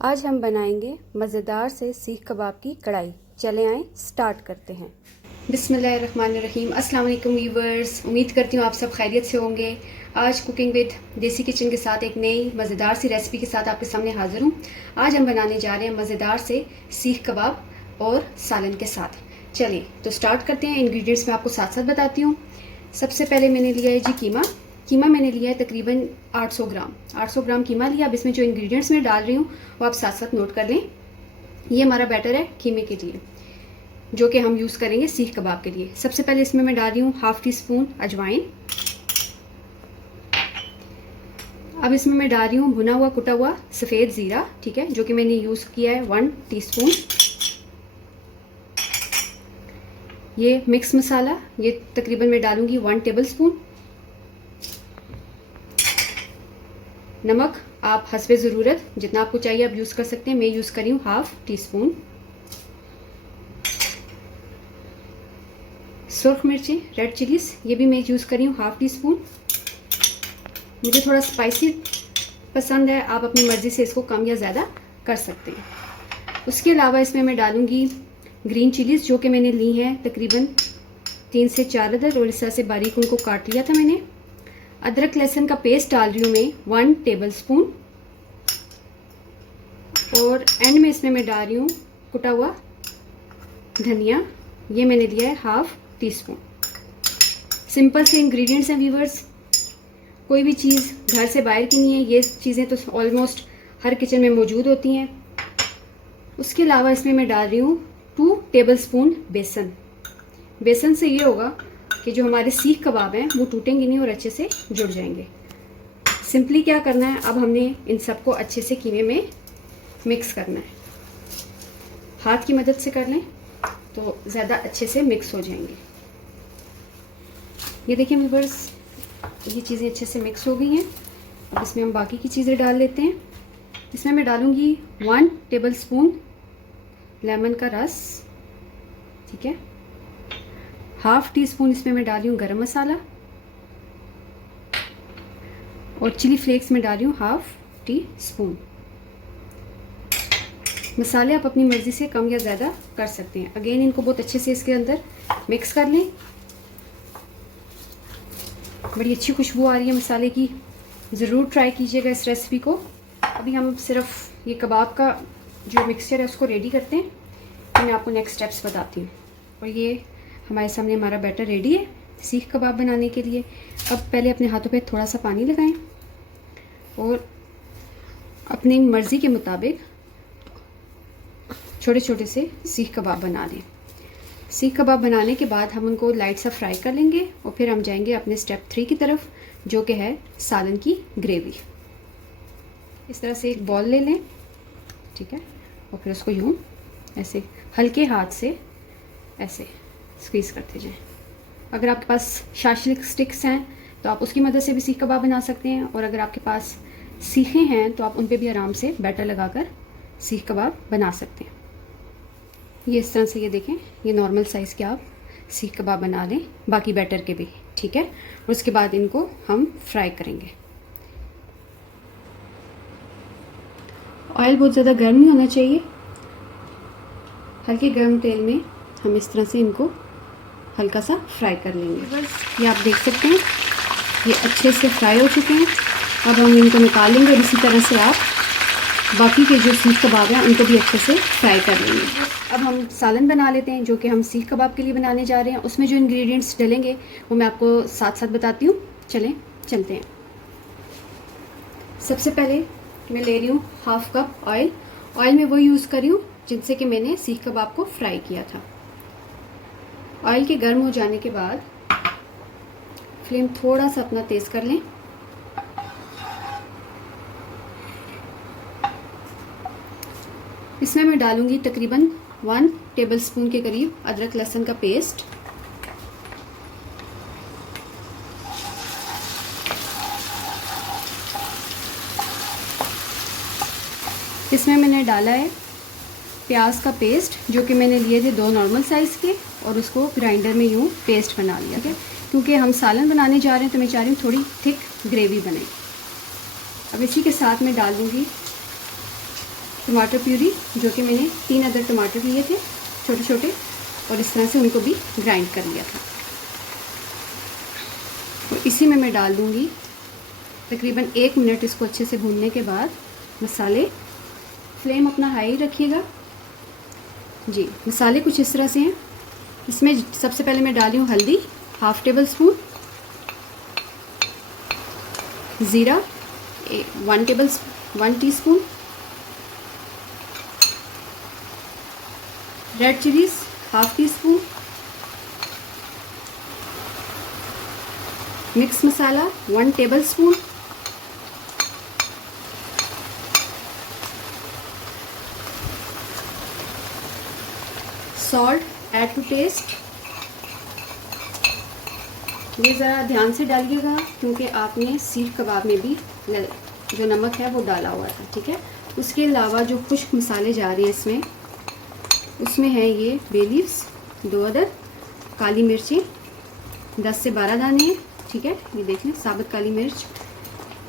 आज हम बनाएंगे मज़ेदार से सीख कबाब की कढ़ाई। चले आएँ स्टार्ट करते हैं। बिस्मिल्लाहिर्रहमानिर्रहीम। अस्सलाम वालेकुम व्यूवर्स, उम्मीद करती हूँ आप सब खैरियत से होंगे। आज कुकिंग विद देसी किचन के साथ एक नई मज़ेदार सी रेसिपी के साथ आपके सामने हाज़िर हूँ। आज हम बनाने जा रहे हैं मज़ेदार से सीख कबाब और सालन के साथ। चलिए तो स्टार्ट करते हैं। इंग्रेडिएंट्स मैं आपको साथ साथ बताती हूँ। सबसे पहले मैंने लिया है जी कीमा मैंने लिया है तकरीबन 800 ग्राम कीमा लिया। अब इसमें जो इंग्रेडिएंट्स मैं डाल रही हूँ वो आप साथ साथ नोट कर लें। ये हमारा बैटर है कीमे के लिए, जो कि हम यूज़ करेंगे सीख कबाब के लिए। सबसे पहले इसमें मैं डाल रही हूँ हाफ़ टी स्पून अजवाइन। अब इसमें मैं डाल रही हूँ भुना हुआ कुटा हुआ सफ़ेद ज़ीरा, ठीक है, जो कि मैंने यूज़ किया है 1 टीस्पून। ये मिक्स मसाला, ये तकरीबन मैं डालूंगी 1 टेबल स्पून। नमक आप हस्बे ज़रूरत जितना आपको चाहिए आप यूज़ कर सकते हैं। मैं यूज़ कर रही हूँ हाफ़ टी स्पून। सुर्ख मिर्ची रेड चिलीज़, ये भी मैं यूज़ कर रही हूँ हाफ़ टी स्पून। मुझे थोड़ा स्पाइसी पसंद है, आप अपनी मर्ज़ी से इसको कम या ज़्यादा कर सकते हैं। उसके अलावा इसमें मैं डालूँगी ग्रीन चिलीज़, जो कि मैंने ली हैं तकरीबन 3 से 4 अदद, और इस तरह से बारीक उनको काट लिया था मैंने। अदरक लहसुन का पेस्ट डाल रही हूँ मैं 1 टेबल स्पून। और एंड में इसमें मैं डाल रही हूँ कुटा हुआ धनिया, ये मैंने लिया है हाफ़ टी स्पून। सिंपल से इंग्रेडिएंट्स हैं व्यूवर्स, कोई भी चीज़ घर से बाहर की नहीं है। ये चीज़ें तो ऑलमोस्ट हर किचन में मौजूद होती हैं। उसके अलावा इसमें मैं डाल रही हूँ 2 टेबल स्पून बेसन। बेसन से ये होगा कि जो हमारे सीख कबाब हैं वो टूटेंगे नहीं और अच्छे से जुड़ जाएंगे। सिंपली क्या करना है, अब हमने इन सबको अच्छे से कीमे में मिक्स करना है। हाथ की मदद से कर लें तो ज़्यादा अच्छे से मिक्स हो जाएंगे। ये देखिए व्यूअर्स, ये चीज़ें अच्छे से मिक्स हो गई हैं। अब इसमें हम बाकी की चीज़ें डाल लेते हैं। इसमें मैं डालूँगी 1 टेबल स्पून लेमन का रस, ठीक है। हाफ़ टी स्पून इसमें मैं डाली हूँ गरम मसाला, और चिली फ्लेक्स में डाली हूँ हाफ़ टी स्पून। मसाले आप अपनी मर्ज़ी से कम या ज़्यादा कर सकते हैं। अगेन इनको बहुत अच्छे से इसके अंदर मिक्स कर लें। बड़ी अच्छी खुशबू आ रही है मसाले की, ज़रूर ट्राई कीजिएगा इस रेसिपी को। अभी हम सिर्फ ये कबाब का जो मिक्सचर है उसको रेडी करते हैं, तो मैं आपको नेक्स्ट स्टेप्स बताती हूँ। और ये हमारे सामने हमारा बैटर रेडी है सीख कबाब बनाने के लिए। अब पहले अपने हाथों पे थोड़ा सा पानी लगाएं और अपनी मर्ज़ी के मुताबिक छोटे छोटे से सीख कबाब बना लें। सीख कबाब बनाने के बाद हम उनको लाइट सा फ्राई कर लेंगे और फिर हम जाएंगे अपने स्टेप 3 की तरफ, जो कि है सालन की ग्रेवी। इस तरह से एक बॉल ले लें, ठीक है, और फिर उसको यूँ ऐसे हल्के हाथ से ऐसे स्क्वीज़ करते जाएं। अगर आपके पास शाशलिक स्टिक्स हैं तो आप उसकी मदद से भी सीख कबाब बना सकते हैं, और अगर आपके पास सीखें हैं तो आप उन पे भी आराम से बैटर लगाकर सीख कबाब बना सकते हैं। ये इस तरह से, ये देखें, ये नॉर्मल साइज़ के आप सीख कबाब बना लें, बाकी बैटर के भी, ठीक है। और उसके बाद इनको हम फ्राई करेंगे। ऑयल बहुत ज़्यादा गर्म नहीं होना चाहिए, हल्के गर्म तेल में हम इस तरह से इनको हल्का सा फ्राई कर लेंगे। बस ये आप देख सकते हैं ये अच्छे से फ्राई हो चुके हैं। अब हम इनको निकाल लेंगे और इसी तरह से आप बाकी के जो सीख कबाब हैं उनको भी अच्छे से फ्राई कर लेंगे। अब हम सालन बना लेते हैं, जो कि हम सीख कबाब के लिए बनाने जा रहे हैं। उसमें जो इंग्रेडिएंट्स डलेंगे वो मैं आपको साथ साथ बताती हूँ। चलते हैं। सबसे पहले मैं ले रही हूँ हाफ़ कप ऑयल। ऑयल में वो यूज़ कर रही हूँ जिनसे कि मैंने सीख कबाब को फ्राई किया था। ऑयल के गर्म हो जाने के बाद फ्लेम थोड़ा सा अपना तेज़ कर लें। इसमें मैं डालूंगी तकरीबन 1 टेबल स्पून के करीब अदरक लहसुन का पेस्ट। इसमें मैंने डाला है प्याज का पेस्ट, जो कि मैंने लिए थे 2 नॉर्मल साइज़ के, और उसको ग्राइंडर में यूँ पेस्ट बना लिया, ठीक है। क्योंकि हम सालन बनाने जा रहे हैं तो मैं चाह रही हूँ थोड़ी थिक ग्रेवी बने। अब इसी के साथ मैं डाल दूँगी टमाटर प्यूरी, जो कि मैंने 3 अदर टमाटर लिए थे छोटे छोटे, और इस तरह से उनको भी ग्राइंड कर लिया था। और इसी में मैं डाल दूँगी तकरीबन 1 मिनट। इसको अच्छे से भूनने के बाद मसाले, फ्लेम अपना हाई रखिएगा जी। मसाले कुछ इस तरह से हैं। इसमें सबसे पहले मैं डाली हूँ हल्दी 1/2 टेबल स्पून, ज़ीरा 1 teaspoon, red chillies 1/2 teaspoon, mix masala 1 tablespoon, salt add to taste. ये ज़रा ध्यान से डालिएगा क्योंकि आपने सीख कबाब में भी जो नमक है वो डाला हुआ था, ठीक है। उसके अलावा जो खुश्क मसाले जा रहे हैं उसमें है ये बे लीव्स 2 अदर, काली मिर्ची 10 से 12 दाने हैं, ठीक है। ये देख लें, साबुत काली मिर्च,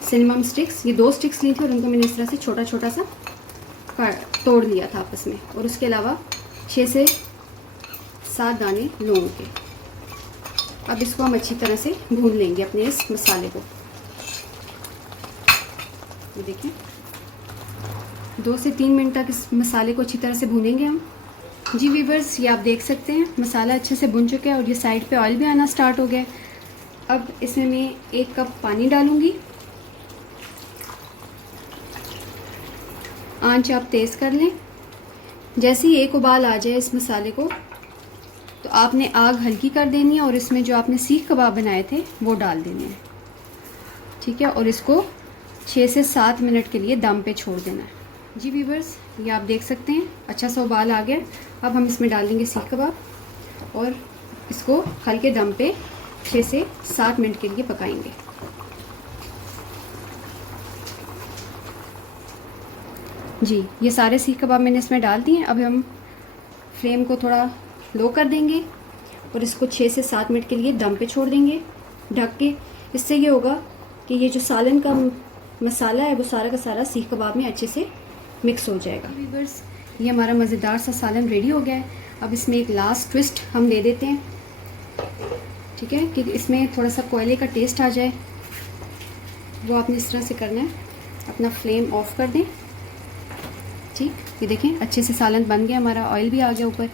सिनेमम स्टिक्स, ये 2 स्टिक्स ली थी और उनको मैंने इस तरह से छोटा छोटा सा तोड़ लिया था आपस में। और उसके अलावा 6 से 7 दाने लौंग के। अब इसको हम अच्छी तरह से भून लेंगे अपने इस मसाले को। ये देखें, 2 से 3 मिनट तक इस मसाले को अच्छी तरह से भूनेंगे हम जी। व्यूअर्स, ये आप देख सकते हैं मसाला अच्छे से भुन चुका है और ये साइड पे ऑयल भी आना स्टार्ट हो गया है। अब इसमें मैं 1 कप पानी डालूंगी। आंच आप तेज़ कर लें। जैसे ही 1 उबाल आ जाए इस मसाले को, तो आपने आग हल्की कर देनी है और इसमें जो आपने सीख कबाब बनाए थे वो डाल देने हैं, ठीक है। और इसको 6 से 7 मिनट के लिए दम पे छोड़ देना है जी। व्यूअर्स, ये आप देख सकते हैं अच्छा सा उबाल आ गया। अब हम इसमें डाल देंगे सीख कबाब और इसको हल्के दम पे 6 से 7 मिनट के लिए पकाएंगे जी। ये सारे सीख कबाब मैंने इसमें डाल दिए। अब हम फ्लेम को थोड़ा लो कर देंगे और इसको 6 से 7 मिनट के लिए दम पे छोड़ देंगे ढक के। इससे ये होगा कि ये जो सालन का मसाला है वो सारा का सारा सीख कबाब में अच्छे से मिक्स हो जाएगा। व्यूअर्स, ये हमारा मज़ेदार सा सालन रेडी हो गया है। अब इसमें एक लास्ट ट्विस्ट हम दे देते हैं, ठीक है, कि इसमें थोड़ा सा कोयले का टेस्ट आ जाए। वो आपने इस तरह से करना है, अपना फ्लेम ऑफ कर दें, ठीक। ये देखें अच्छे से सालन बन गया हमारा, ऑयल भी आ गया ऊपर।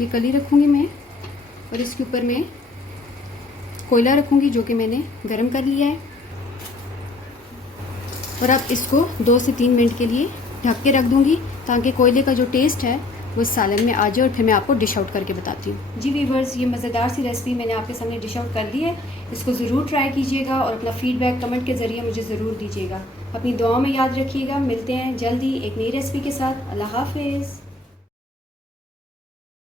ये कली रखूँगी मैं और इसके ऊपर मैं कोयला रखूँगी जो कि मैंने गरम कर लिया है। और अब इसको 2 से 3 मिनट के लिए ढक के रख दूँगी ताकि कोयले का जो टेस्ट है वो इस सालन में आ जाए और फिर मैं आपको डिश आउट करके बताती हूँ जी। व्यूअर्स, ये मज़ेदार सी रेसिपी मैंने आपके सामने डिश आउट कर दी है। इसको ज़रूर ट्राई कीजिएगा और अपना फीडबैक कमेंट के ज़रिए मुझे ज़रूर दीजिएगा। अपनी दुआओं में याद रखिएगा। मिलते हैं जल्दी एक नई रेसिपी के साथ। अल्लाह हाफिज़।